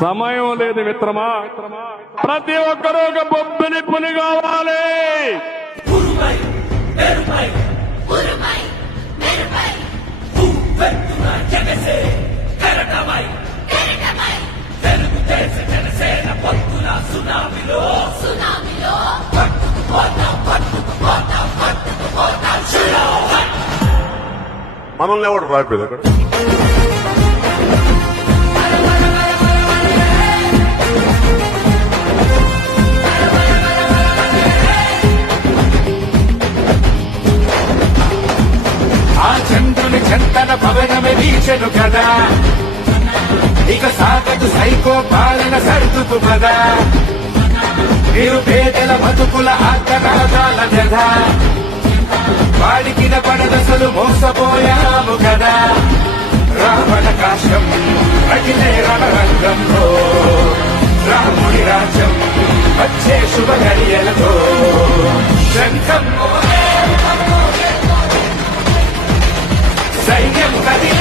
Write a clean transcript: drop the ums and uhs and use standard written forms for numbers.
సమయం లేదు మిత్రమా. ప్రతి ఒక్కరూ ఒక బొబ్బిలి పులి కావాలి. మనల్ని ఎవరు రాయలేదు అక్కడ. ఆ చంద్రుని చెంతన పవనమే వీచెను కదా, ఇక సాగదు సైకో పాలన సర్దుకు కదా, నిరుపేదల బతుకుల ఆర్తనాదాల జధ, వాడికిన పడదసలు మోసపోయాము కదా. రావణ కాశం రగిలే రణరంగంలో, రాముడి రాజ్యం వచ్చే శుభ గడియలతో, శంఖం సైన్యం కదిలే